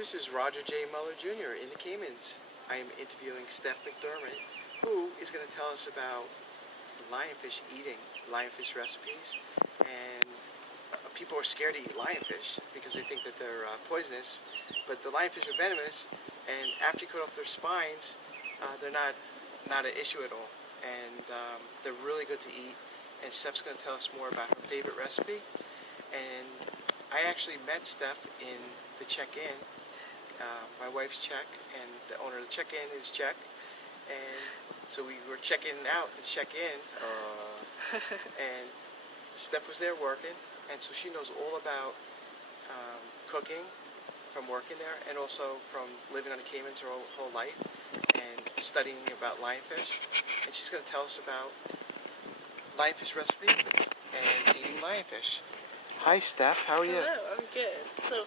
This is Roger J. Muller Jr. in the Caymans. I am interviewing Steff McDermott, who is going to tell us about lionfish eating, lionfish recipes. And people are scared to eat lionfish because they think that they're poisonous, but the lionfish are venomous, and after you cut off their spines, they're not an issue at all. And they're really good to eat. And Steff's going to tell us more about her favorite recipe. And I actually met Steff in the check-in. My wife's Czech, and the owner of the check-in is Czech. And so we were checking out the check-in. And Steff was there working. And so she knows all about cooking from working there, and also from living on the Caymans her whole life and studying about lionfish. And she's going to tell us about lionfish recipe and eating lionfish. Hi Steff, how are you? Hello, I'm good. So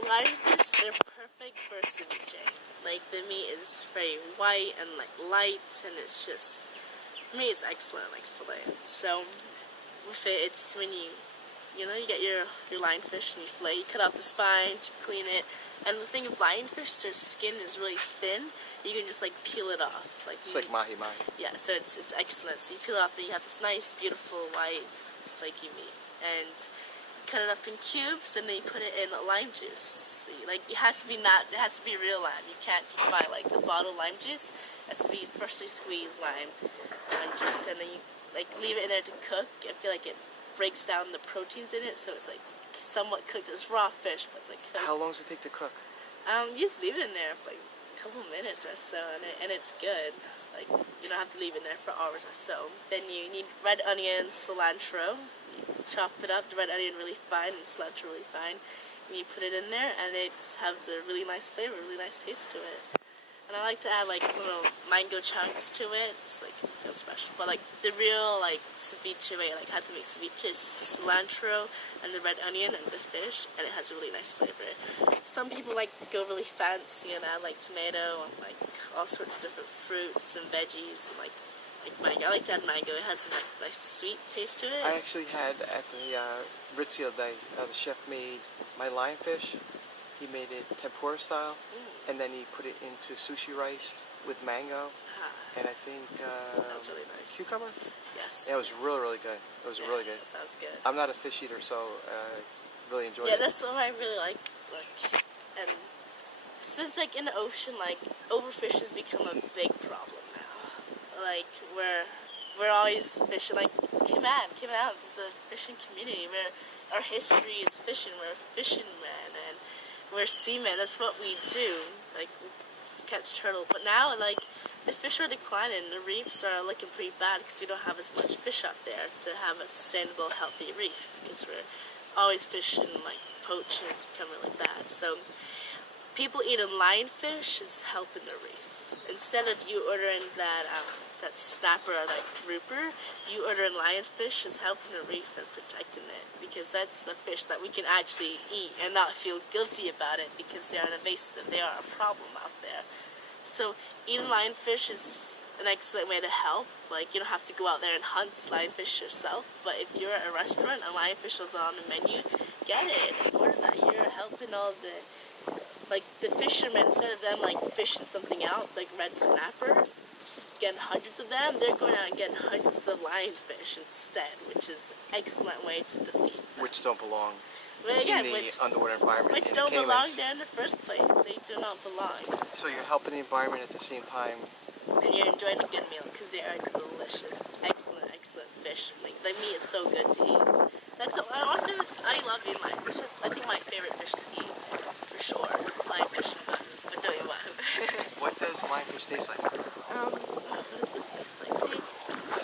lionfish, they're perfect for ceviche. Like the meat is very white and like light, and it's just, for me it's excellent, like fillet. So with it, it's when you get your lionfish and you fillet, you cut off the spine, you clean it. And the thing of lionfish, their skin is really thin. You can just like peel it off. It's like mahi-mahi. Yeah, so it's excellent. So you peel it off, and you have this nice, beautiful, white, flaky meat. And you cut it up in cubes, and then you put it in lime juice. So it has to be real lime. You can't just buy like the bottled lime juice. It has to be freshly squeezed lime juice, and then you like leave it in there to cook. I feel like it breaks down the proteins in it, so it's like somewhat cooked. It's raw fish, but it's like cooked. How long does it take to cook? You just leave it in there for like a couple minutes or so, and it's good. Like, you don't have to leave it in there for hours or so. Then you need red onion, cilantro. You chop it up, the red onion really fine and cilantro really fine. And you put it in there, and it has a really nice flavor, really nice taste to it. And I like to add like little mango chunks to it. It's like, it feels special. But like the real like ceviche way, like how to make ceviche, is just the cilantro and the red onion and the fish, and it has a really nice flavor. Some people like to go really fancy and add like tomato and like all sorts of different fruits and veggies and like mango. I like to add mango. It has a nice sweet taste to it. I actually had at the Ritz the other day, the chef made my lionfish. He made it tempura style, and then he put it into sushi rice with mango, and I think sounds really nice. Cucumber? Yes. Yeah, it was really, really good. It was really good. That sounds good. I'm not a fish eater, so really enjoyed it. Yeah, that's what I really like. And since like in the ocean, like overfish has become a big problem now. Like we're always fishing. Like Cayman Islands is a fishing community where our history is fishing. We're fishing men, and we're seamen. That's what we do. Like we catch turtle. But now like the fish are declining. The reefs are looking pretty bad because we don't have as much fish up there to have a sustainable, healthy reef, because we're always fishing like poach, and it's become really bad. So people eating lionfish is helping the reef. Instead of you ordering that snapper or that grouper, you ordering lionfish is helping the reef and protecting it, because that's a fish that we can actually eat and not feel guilty about it because they're invasive. They are a problem out there. So eating lionfish is an excellent way to help. Like, you don't have to go out there and hunt lionfish yourself, but if you're at a restaurant and lionfish is on the menu, get it and order that. You're helping all the fishermen. Instead of them like fishing something else like red snapper, getting hundreds of them, they're going out and getting hundreds of lionfish instead, which is an excellent way to defeat them. Which don't belong in the underwater environment. Which don't belong there in the first place. They do not belong. So you're helping the environment at the same time. And you're enjoying a good meal because they are delicious. Excellent fish. Like, the meat is so good to eat. I love eating lionfish. That's, I think, my favorite fish to eat, for sure. Lionfish and mutton. But don't eat mutton. What does lionfish taste like? What does it taste like?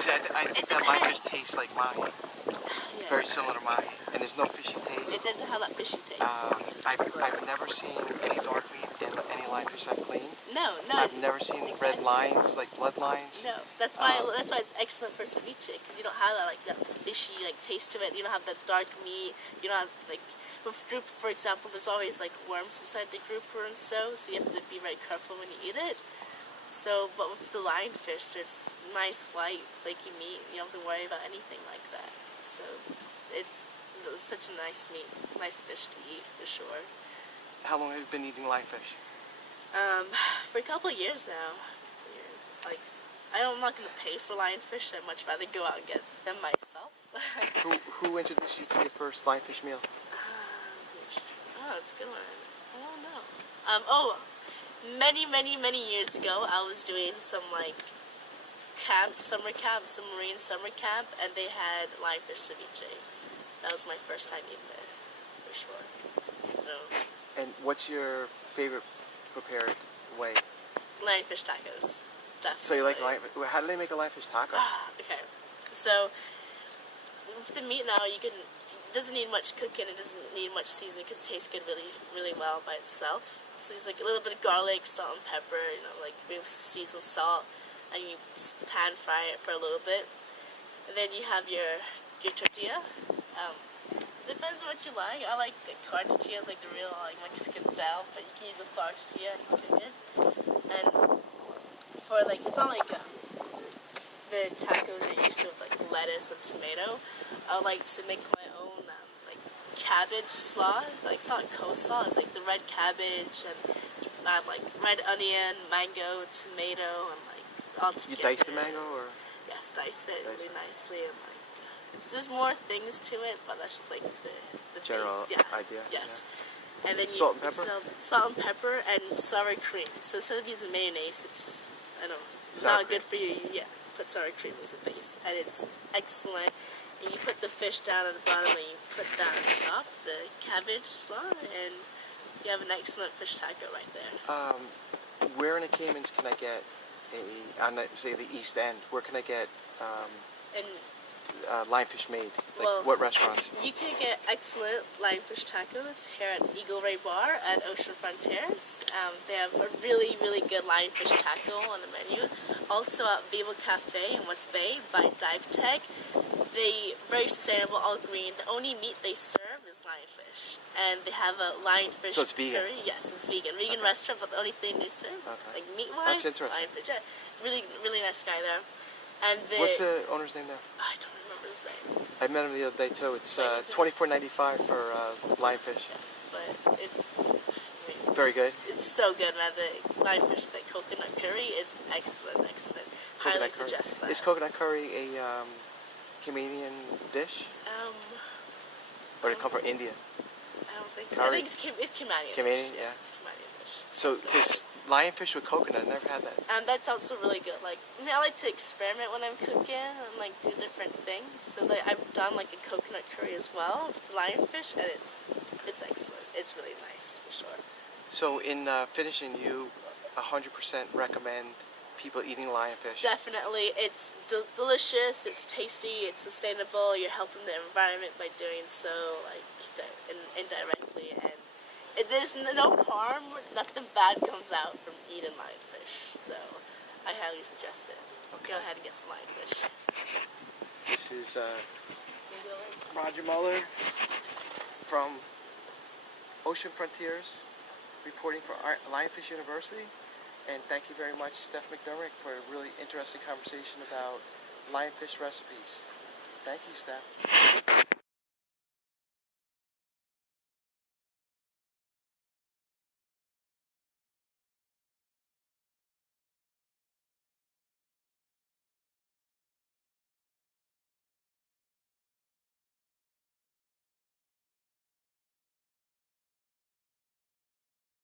See, I think that lionfish tastes like mahi. Yeah. Very similar to mahi. And there's no fishy taste. It doesn't have that fishy taste. I've never seen any dark meat in any lionfish I've cleaned. No. I've never seen red lines, like blood lines. No, that's why it's excellent for ceviche, because you don't have that fishy taste to it. You don't have that dark meat. You don't have with grouper, for example. There's always worms inside the grouper and so you have to be very careful when you eat it. So, but with the lionfish, there's nice white flaky meat. You don't have to worry about anything like that. So it's such a nice meat, nice fish to eat for sure. how long have you been eating lionfish? For a couple of years now. Like, I'm not gonna pay for lionfish. I'd much rather go out and get them myself. Who introduced you to your first lionfish meal? Oh, that's a good one. I don't know. Many years ago, I was doing some like summer marine summer camp, and they had lionfish ceviche. That was my first time eating it, for sure. So, And what's your favorite prepared way? lionfish tacos. Definitely. So you like lionfish? How do they make a lionfish taco? Okay. So with the meat now, it doesn't need much cooking. It doesn't need much seasoning because it tastes good really well by itself. So there's like a little bit of garlic, salt, and pepper. Like maybe some seasoned salt, and you just pan fry it for a little bit. And then you have your tortilla. Depends on what you like. I like the corn tortillas, like the real like Mexican style, but you can use a flour tortilla and cook it. And for like, it's not like the tacos you're used to with like lettuce and tomato. I like to make my own like cabbage slaw. Like it's not coleslaw, it's like the red cabbage, and you add like red onion, mango, tomato, and like all together. You dice the mango or? Yes, dice it really nicely, and like there's more things to it, but that's just like the General base. Yeah. idea. Yes. Yeah. And then Salt and pepper? Salt and pepper and sour cream. So instead of using mayonnaise, it's Sour not good for you. Yeah, put sour cream as a base, and it's excellent. And you put the fish down at the bottom, and you put that on top, the cabbage slaw, and you have an excellent fish taco right there. Where in the Caymans can I get on say the East End? Where can I get And lionfish made? Like well, what restaurants? You can get excellent lionfish tacos here at Eagle Ray Bar at Ocean Frontiers. They have a really good lionfish taco on the menu. Also at Vivo Cafe in West Bay by Dive Tech. They very sustainable, all green. The only meat they serve is lionfish, and they have a lionfish So it's vegan? curry. Yes, it's vegan. Vegan restaurant, but the only thing they serve, like meat-wise, That's interesting. lionfish. Yeah, really nice guy there. And What's the owner's name there? I don't remember his name. I met him the other day too. It's $24.95 for lionfish. Yeah, but it's Very good. It's so good, man. The lionfish, the coconut curry is excellent. Highly suggest that. Is coconut curry a Canadian dish? Or did it come from India? I don't think so. I think it's Canadian. Canadian, dish. yeah. It's a Canadian dish. So this lionfish with coconut, I never had that. That's also really good. Like, I like to experiment when I'm cooking and like do different things. So I've done like a coconut curry as well with the lionfish, and it's excellent. It's really nice for sure. So in finishing, you 100% recommend people eating lionfish? Definitely. It's delicious, it's tasty, it's sustainable. You're helping the environment by doing so, like indirectly, and there's no harm, nothing bad comes out from eating lionfish, so I highly suggest it. Okay. Go ahead and get some lionfish. This is Roger Muller from Ocean Frontiers, reporting for Lionfish University, and thank you very much, Steff McDermott, for a really interesting conversation about lionfish recipes. Thank you, Steff.